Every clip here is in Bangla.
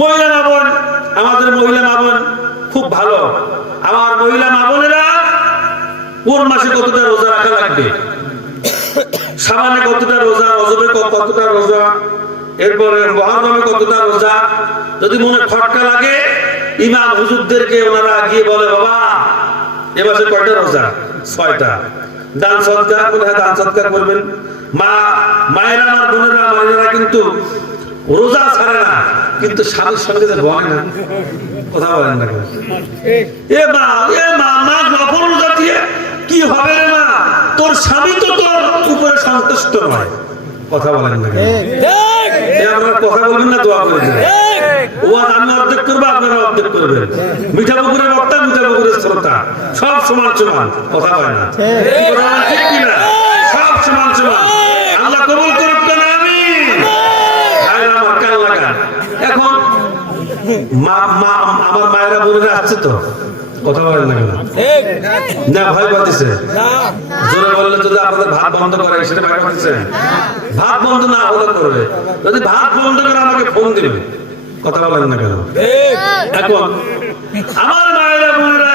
মহিলা মা বোন, আমাদের মহিলা মা বোন খুব ভালো। আমার মহিলা মা বোনেরা কোন মাসে কতটা রোজা রাখা লাগবে, সাবানে কতটা রোজা, রজবে কতটা রোজা, এরপরে মুহররমে কতটা রোজা, যদি মনে খটকা লাগে ইমাম হুজুরদেরকে ওনারা গিয়ে বলে, বাবা এ মাসে কয়টা রোজা? 6টা। দান সদকা, কোথায় দান সদকা করবেন? মায়েরা, আমার বোনেরা, মায়েরা কিন্তু রোজা ছাড়ে না, কিন্তু স্বামীর সঙ্গে বলে না, কথা বলেন না। এ মা নফল রোজা দিয়ে কি হবে রে মা? তোর স্বামী তো তোর উপরে সন্তুষ্ট নয়, কথা বলেন না। আপনারা কথা বলবেন না, দোয়া করে দেবেন। আমি অর্ধেক করবো, আপনারা অর্ধেক করবেন। মিঠা পুকুরের বক্তা, মিঠা পুকুরের শ্রোতা, সব সমান সমান, কথা বলে না, ঠিক কিনা? সব সমান সমান। আল্লাহ কবুল করুক না। এখন আমার মায়েরা বোনেরা আসছে তো, কথা বলেন না কেন? না ভয় পাচ্ছে, জোরে বললে যদি আপনাদের ভাত বন্ধ করে, সেটা ভয় পাচ্ছে। ভাত বন্ধ না হলে করবে, যদি ভাত বন্ধ করে আমাকে ফোন দিবে, কথা বলেন না কেন? এখন আমার মায়েরা বোনেরা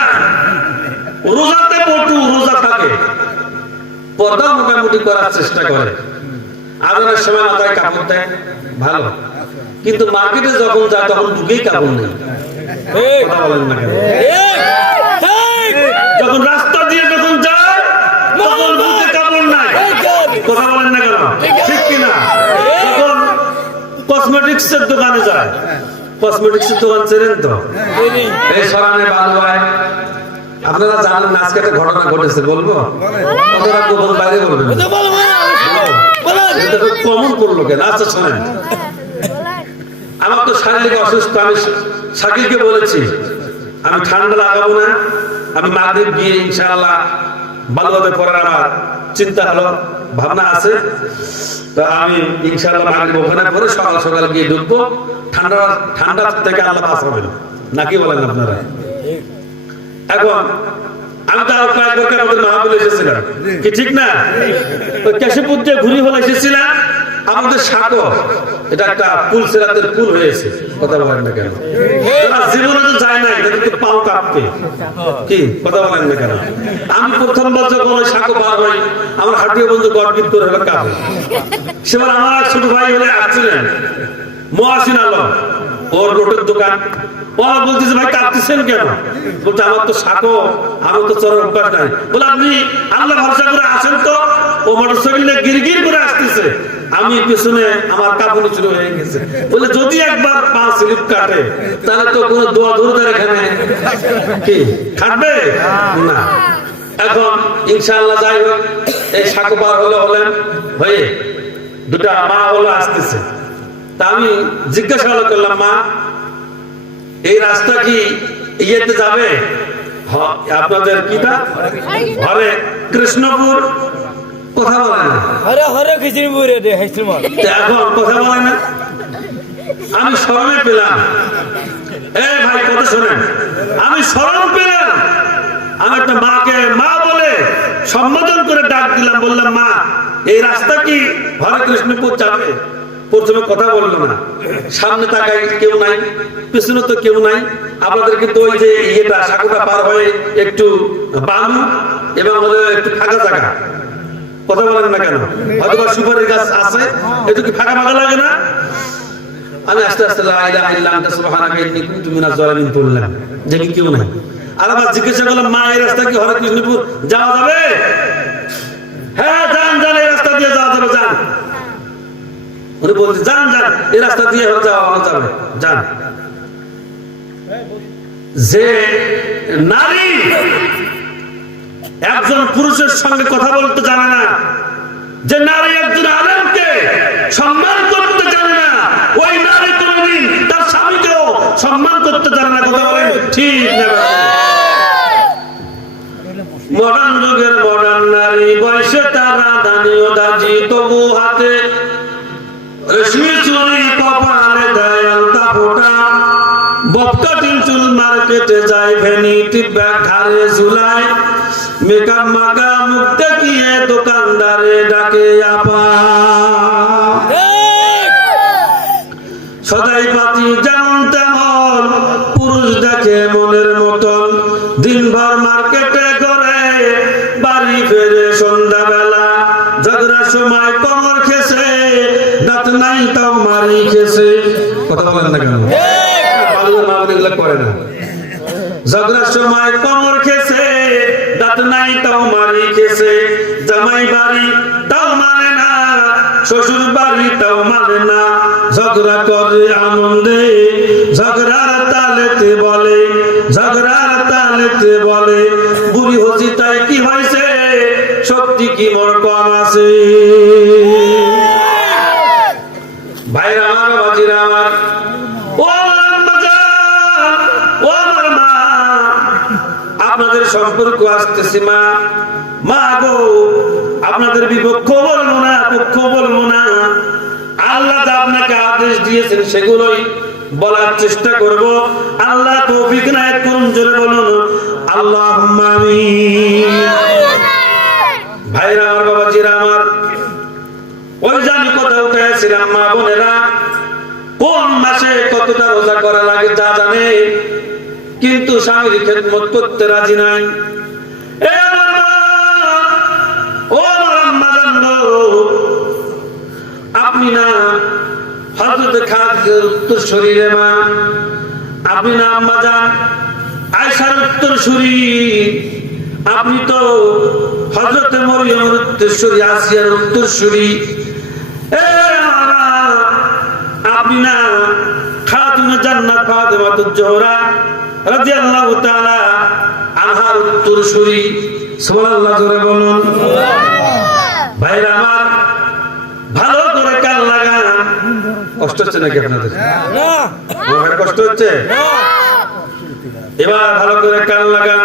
রোজাতে পটু, রোজা থাকে, পর্দা মোটামুটি করার চেষ্টা করে, আজানের সময় মাথায় কাপড় দেয়, ভালো। কিন্তু মার্কেটে যখন যায় তখন ঢুকেই কাপড় নেই, কথা বলেন না কেন? যখন রাস্তা দিয়ে যখন যায় তখন বুকে কাপড় নাই, কথা বলেন না কেন? ঠিক কিনা? যখন কসমেটিক্সের দোকানে যায়, কসমেটিক্সের দোকান চেনেন তো, এই সরানে বালুয়ায়, আপনারা জানেন না, আজকে একটা ঘটনা ঘটেছে, বলবো? কতটা গোপন বাইরে বলবেন, কমন করলো কেন? আচ্ছা শোনেন, আমার তো শারীরিক অসুস্থ, আমি শাকিলকে বলেছি আমি ঠান্ডা লাগাবো না, আমি মাগরিব গিয়ে ইনশাআল্লাহ ভালোভাবে পড়ার আমার চিন্তা হলো, ভাবনা আছে, তো আমি ইনশাআল্লাহ মাগরিব ওখানে পড়ে সকাল সকাল গিয়ে ঢুকবো, ঠান্ডা থেকে আল্লাহ বাঁচাবেন, নাকি বলেন আপনারা? এখন আমি তো আরো কয়েকবার আমাদের মাহফিলে এসেছিলাম, কি ঠিক না? কেশবপুর দিয়ে ঘুরি হলে এসেছিলাম, আমাদের সাঁকো, এটা একটা পুল সেরাতের পুল হয়েছে, কথা বলেন না কেন? জীবনে তো যায় না, এটা কিন্তু পাও কাঁপবে, কি কথা বলেন না কেন? আমি প্রথমবার যখন ওই সাঁকো পার হই, আমার হাঁটিয়ে বন্ধু গড়গড় করে হলো কাঁপে। সেবার আমার ছোট ভাই হলে আসছিলেন মহাসিন আলম, ওর রোটের দোকান, ও বলতেছে ভাই কাঁপতেছেন কেন? বলতে আমার তো সাঁকো, আমার তো চড়ার অভ্যাস নাই। বলে আপনি আল্লাহ ভরসা করে আসেন তো, ও মোটরসাইকেলে গিরগির করে আসতেছে, আমি পিছনে আমার কাঁপুনি শুরু হয়ে গেছে। বলে যদি একবার পা স্লিপ কাটে তাহলে তো কোনো দোয়া ধরদের এখানে কি খাটবে না। এখন ইনশাআল্লাহ যাই হোক, এই সাঁকো পার হলেন হয়ে দুটা মা হলো আসতেছে, তা আমি জিজ্ঞাসা করলাম, মা এই রাস্তা কি ইয়েতে যাবে? আপনাদের কিটা ঘরে কৃষ্ণপুর, কথা বলে না, এখন কথা বলে না। আমি স্মরণে পেলাম, এই ভাই কথা শোনেন, আমি স্মরণ পেলাম, আমি একটা মাকে মা বলে সম্বোধন করে ডাক দিলাম, বললাম মা এই রাস্তা কি ঘরে কৃষ্ণপুর যাবে? প্রথমে কথা বললো না, সামনে তাকাই কেউ নাই, পিছনে তো কেউ নাই, আপনাদের কিন্তু ওই যে ইয়েটা সাঁকোটা পার হয়ে একটু বালু এবং একটু ফাঁকা জায়গা, কথা বলেন না কেন? হয়তো সুপারি গাছ আছে, একটু কি ফাঁকা ফাঁকা লাগে না? আমি আস্তে আস্তে লা ইলাহা ইল্লা আনতা সুবহানাকা ইন্নী কুনতু মিনাজ জালিমিন বললাম, দেখি কেউ নাই। আর আবার জিজ্ঞাসা করলাম, মা এই রাস্তা কি হরে কৃষ্ণপুর যাওয়া যাবে? হ্যাঁ যান, এই রাস্তা দিয়ে যাওয়া যাবে, যান। উনি বলছে যান এই রাস্তা দিয়ে যাওয়া যাবে, যান। যে নারী একজন পুরুষের সঙ্গে কথা বলতে জানে না, যে নারী একজন আলেমকে সম্মান করতে জানে না, ওই নারী কোনদিন তার স্বামীকেও সম্মান করতে জানে না, কথা বলেন ঠিক না? মডার্ন যুগের মডার্ন নারী, বয়সে তারা দানিও দাজি, তবু হাতে রেশমি চুড়ি, কপালে দেয় আলতা ফোঁটা, বপকাটিং চুল মার্কেটে যায়, ভ্যানিটি ব্যাগ ঘাড়ে ঝুলায়, মেকআপ মাখা মুখ দেখিয়ে দোকানদারে ডাকে আপা, সদাই পাতি যেমন থাকে মনের মতন, দিনভর মার্কেটে করে বাড়ি ফেরে সন্ধ্যাবেলা, ঝগড়ার সময় কোমর খেসে, দাঁত নাই তাও মারি খেসে। কথা বলেন না কেন? এগুলো করে না। ঝগড়ার সময় কোমর খেসে, দাঁত নাই তাও মারি খেসে, জামাই বাড়ি তাও মানে না, শ্বশুর বাড়ি তাও মানে না, ঝগড়া করে আনন্দে, ঝগড়ার তালেতে বলে, ঝগড়ার তালেতে বলে, বুড়ি হচ্ছি তাই কি হয়েছে, শক্তি কি মোর কম আছে। ভাইরা আমার, বাবাজিরা আমার, ও আমার বাজার, ও আমার মা, আপনাদের সম্পর্ক আসতেছে মা, মা গো, আপনাদের বিপক্ষ বলবো না, পক্ষ বলবো না, আল্লাহ যা আপনাকে আদেশ দিয়েছেন সেগুলোই বলার চেষ্টা করব। আল্লাহ তৌফিক নায়েত করুন, জোরে বলুন আল্লাহুম্মা আমিন। ভাইরা আমার, বাবাজিরা আমার, ওই যে আমি কথা উঠেছিলাম মা বোনেরা, কোন মাসে কতটা রোজা করা লাগে যা জানে, কিন্তু স্বামীর খেদমত করতে রাজি নাই। এ আমার মা, ও আমার আম্মা জানলো, আপনি না হযরত খাদিজার উত্তরসূরি মা, আপনি না আম্মা জান আয়েশার উত্তরসূরি, আপনি তো হযরত মরিয়মের উত্তরসূরি, আসিয়ার উত্তরসূরি। এ মা, আপনি না খাতুনে জান্নাত ফাতেমাতুজ জোহরা রাদিয়াল্লাহু তাআলা আনহার উত্তরসূরি। সুবহানাল্লাহ, জোরে বলুন। ভাইরা আমার, ভালো করে কান লাগান। কষ্ট হচ্ছে নাকি আপনাদের? না, কষ্ট হচ্ছে। এবার ভালো করে কান লাগান।